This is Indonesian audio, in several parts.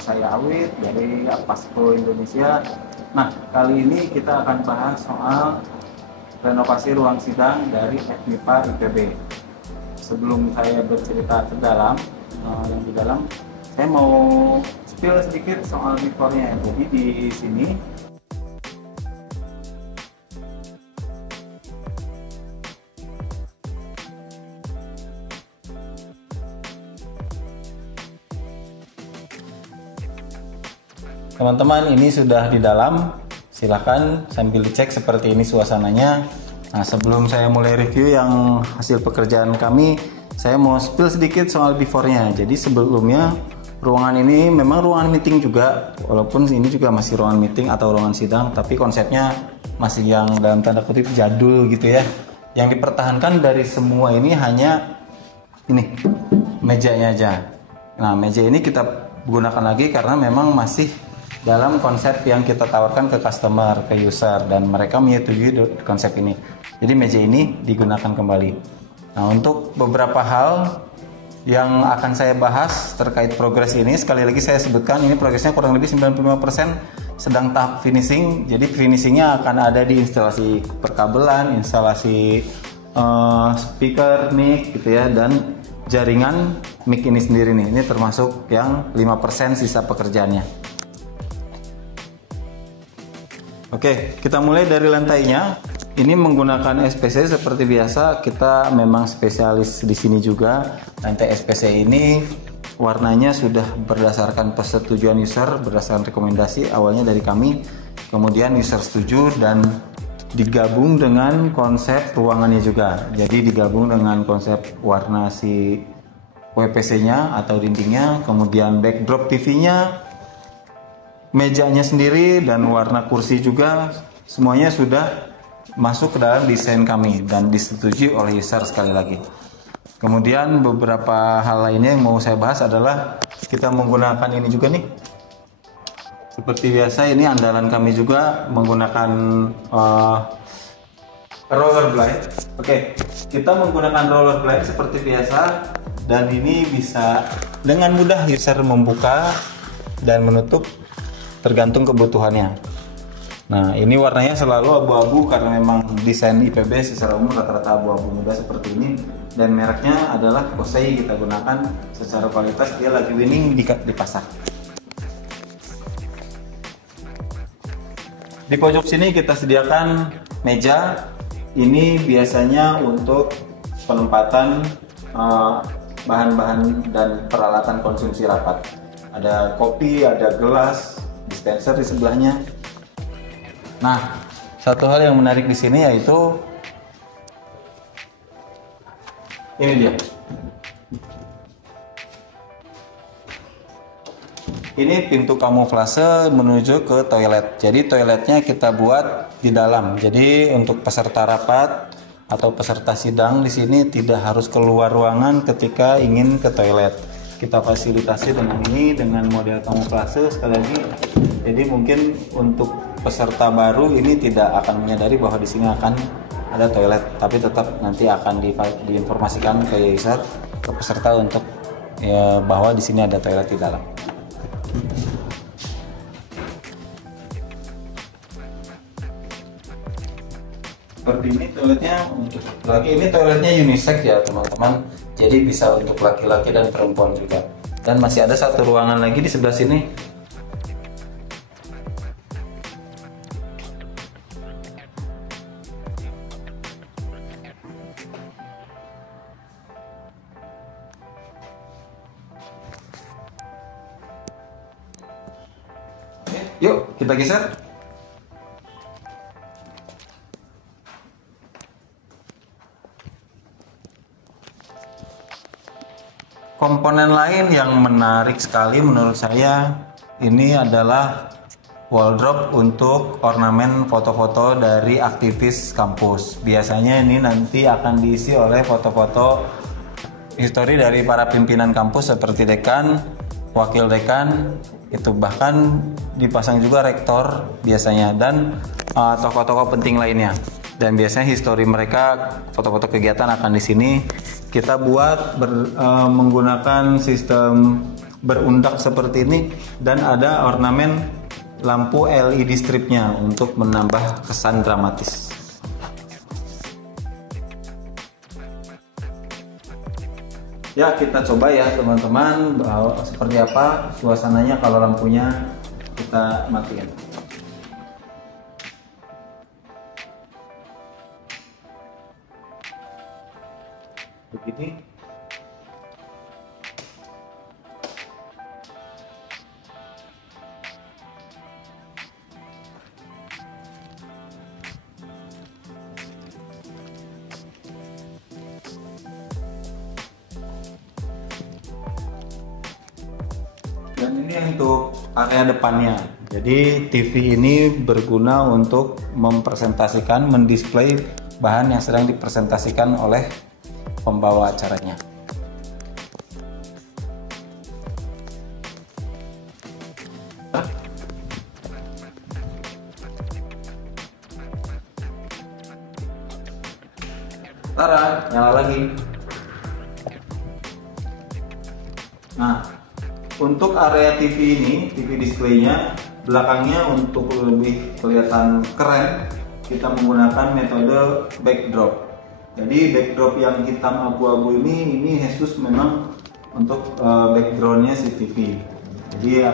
saya Awit dari Apasco Indonesia. Nah, kali ini kita akan bahas soal renovasi ruang sidang dari FMIPA IPB. Sebelum saya bercerita ke dalam, yang di dalam, saya mau spill sedikit soal before-nya. Jadi di sini teman-teman, ini sudah di dalam, silahkan sambil dicek seperti ini suasananya. Nah, sebelum saya mulai review yang hasil pekerjaan kami, saya mau spill sedikit soal before-nya. Jadi sebelumnya ruangan ini memang ruangan meeting juga, walaupun ini juga masih ruangan meeting atau ruangan sidang, tapi konsepnya masih yang dalam tanda kutip jadul gitu ya. Yang dipertahankan dari semua ini hanya ini, mejanya aja. Nah, meja ini kita gunakan lagi karena memang masih dalam konsep yang kita tawarkan ke customer, ke user, dan mereka menyetujui konsep ini. Jadi meja ini digunakan kembali. Nah, untuk beberapa hal yang akan saya bahas terkait progres ini, sekali lagi saya sebutkan ini progresnya kurang lebih 95% sedang tahap finishing. Jadi finishingnya akan ada di instalasi perkabelan, instalasi speaker, mic gitu ya, dan jaringan mic ini sendiri nih. Ini termasuk yang 5% sisa pekerjaannya. Oke, kita mulai dari lantainya. Ini menggunakan SPC seperti biasa. Kita memang spesialis di sini juga. Lantai SPC ini warnanya sudah berdasarkan persetujuan user, berdasarkan rekomendasi awalnya dari kami. Kemudian user setuju dan digabung dengan konsep ruangannya juga. Jadi digabung dengan konsep warna si WPC-nya atau dindingnya, kemudian backdrop TV-nya, mejanya sendiri, dan warna kursi juga, semuanya sudah masuk ke dalam desain kami dan disetujui oleh user sekali lagi. Kemudian beberapa hal lainnya yang mau saya bahas adalah kita menggunakan ini juga nih. Seperti biasa, ini andalan kami juga menggunakan rollerblade. Oke, kita menggunakan rollerblade seperti biasa, dan ini bisa dengan mudah user membuka dan menutup tergantung kebutuhannya. Nah, ini warnanya selalu abu-abu karena memang desain IPB secara umum rata-rata abu-abu muda seperti ini, dan mereknya adalah Kosei. Kita gunakan secara kualitas, dia lagi winning di pasar. Di pojok sini kita sediakan meja. Ini biasanya untuk penempatan bahan-bahan dan peralatan konsumsi rapat. Ada kopi, ada gelas, dispenser di sebelahnya. Nah, satu hal yang menarik di sini yaitu ini dia. Ini pintu kamuflase menuju ke toilet. Jadi toiletnya kita buat di dalam. Jadi untuk peserta rapat atau peserta sidang di sini tidak harus keluar ruangan ketika ingin ke toilet. Kita fasilitasi dengan ini, dengan model kamuflase sekali lagi. Jadi mungkin untuk peserta baru ini tidak akan menyadari bahwa di sini akan ada toilet, tapi tetap nanti akan diinformasikan ke user, ke peserta untuk ya, bahwa di sini ada toilet di dalam. Seperti ini toiletnya. Untuk laki ini toiletnya unisex ya teman-teman, jadi bisa untuk laki-laki dan perempuan juga. Dan masih ada satu ruangan lagi di sebelah sini. Oke, yuk kita geser. Komponen lain yang menarik sekali menurut saya ini adalah wardrobe untuk ornamen foto-foto dari aktivis kampus. Biasanya ini nanti akan diisi oleh foto-foto histori dari para pimpinan kampus seperti dekan, wakil dekan, itu bahkan dipasang juga rektor biasanya, dan tokoh-tokoh penting lainnya. Dan biasanya histori mereka, foto-foto kegiatan akan di sini. Kita buat menggunakan sistem berundak seperti ini, dan ada ornamen lampu LED stripnya untuk menambah kesan dramatis. Ya, kita coba ya teman-teman seperti apa suasananya kalau lampunya kita matiin. Begini. Dan ini untuk area depannya. Jadi TV ini berguna untuk mempresentasikan, mendisplay bahan yang sedang dipresentasikan oleh pembawa acaranya. Tara, nyala lagi. Nah, untuk area TV ini, TV displaynya, belakangnya untuk lebih kelihatan keren, kita menggunakan metode backdrop. Jadi backdrop yang hitam abu-abu ini khusus memang untuk backgroundnya si TV. Jadi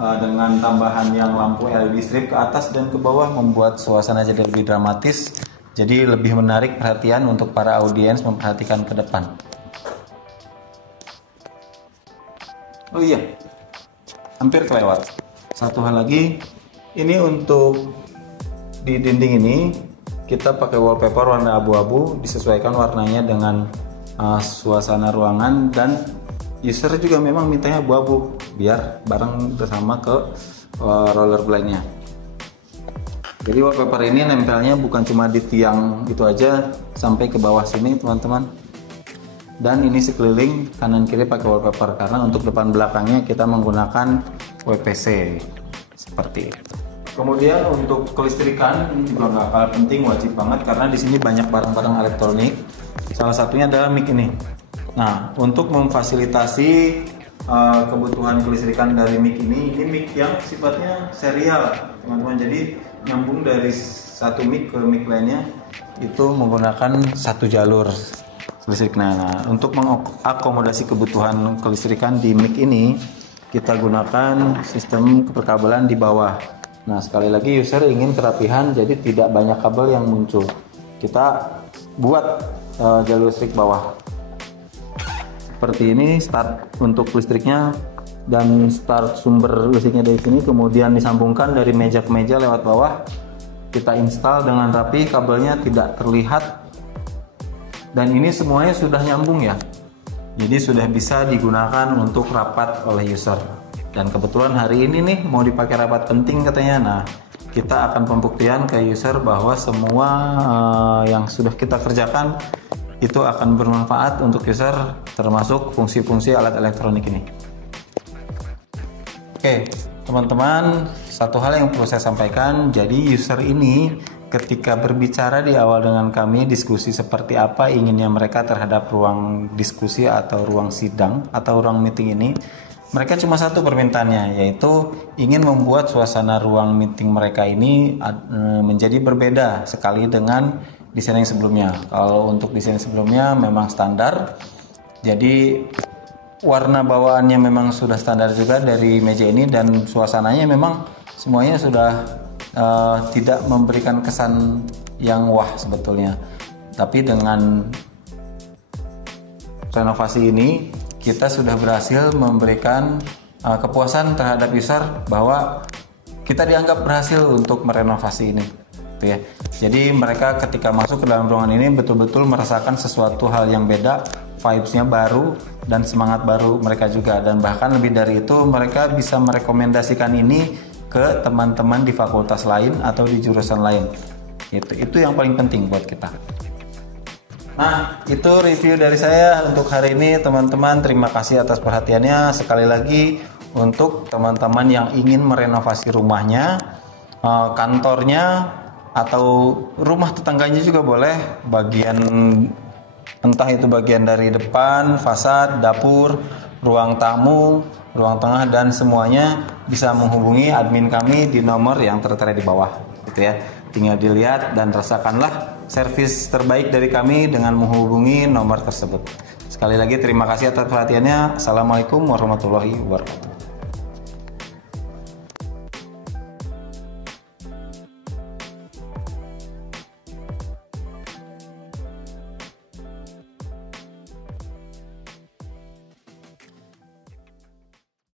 dengan tambahan yang lampu LED strip ke atas dan ke bawah membuat suasana jadi lebih dramatis, jadi lebih menarik perhatian untuk para audiens memperhatikan ke depan. Oh iya, hampir kelewat. Satu hal lagi, ini untuk di dinding ini kita pakai wallpaper warna abu-abu, disesuaikan warnanya dengan suasana ruangan, dan user juga memang mintanya abu-abu biar bareng bersama ke rollerblade-nya. Jadi wallpaper ini nempelnya bukan cuma di tiang itu aja, sampai ke bawah sini teman-teman. Dan ini sekeliling kanan kiri pakai wallpaper, karena untuk depan belakangnya kita menggunakan WPC seperti itu. Kemudian untuk kelistrikan ini juga nggak kalah penting, wajib banget, karena di sini banyak barang-barang elektronik. Salah satunya adalah mic ini. Nah, untuk memfasilitasi kebutuhan kelistrikan dari mic ini mic yang sifatnya serial, teman-teman. Jadi nyambung dari satu mic ke mic lainnya itu menggunakan satu jalur listrik. Nah, untuk mengakomodasi kebutuhan kelistrikan di mic ini, kita gunakan sistem perkabelan di bawah. Nah, sekali lagi user ingin kerapihan, jadi tidak banyak kabel yang muncul. Kita buat jalur listrik bawah. Seperti ini start untuk listriknya, dan start sumber listriknya dari sini, kemudian disambungkan dari meja ke meja lewat bawah. Kita install dengan rapi, kabelnya tidak terlihat. Dan ini semuanya sudah nyambung ya, jadi sudah bisa digunakan untuk rapat oleh user. Dan kebetulan hari ini nih mau dipakai rapat penting katanya. Nah, kita akan pembuktian ke user bahwa semua yang sudah kita kerjakan itu akan bermanfaat untuk user, termasuk fungsi-fungsi alat elektronik ini. Oke teman-teman, satu hal yang perlu saya sampaikan, jadi user ini ketika berbicara di awal dengan kami, diskusi seperti apa inginnya mereka terhadap ruang diskusi atau ruang sidang atau ruang meeting ini, mereka cuma satu permintaannya, yaitu ingin membuat suasana ruang meeting mereka ini menjadi berbeda sekali dengan desain yang sebelumnya. Kalau untuk desain sebelumnya memang standar, jadi warna bawaannya memang sudah standar juga dari meja ini, dan suasananya memang semuanya sudah tidak memberikan kesan yang wah sebetulnya. Tapi dengan renovasi ini kita sudah berhasil memberikan kepuasan terhadap user bahwa kita dianggap berhasil untuk merenovasi ini, gitu ya. Jadi mereka ketika masuk ke dalam ruangan ini betul-betul merasakan sesuatu hal yang beda, vibes-nya baru dan semangat baru mereka juga, dan bahkan lebih dari itu mereka bisa merekomendasikan ini ke teman-teman di fakultas lain atau di jurusan lain. Itu yang paling penting buat kita. Nah, itu review dari saya untuk hari ini teman-teman. Terima kasih atas perhatiannya. Sekali lagi untuk teman-teman yang ingin merenovasi rumahnya, kantornya, atau rumah tetangganya juga boleh, bagian entah itu bagian dari depan, fasad, dapur, ruang tamu, ruang tengah, dan semuanya bisa menghubungi admin kami di nomor yang tertera di bawah gitu ya. Tinggal dilihat dan rasakanlah servis terbaik dari kami dengan menghubungi nomor tersebut. Sekali lagi terima kasih atas perhatiannya. Assalamualaikum warahmatullahi wabarakatuh.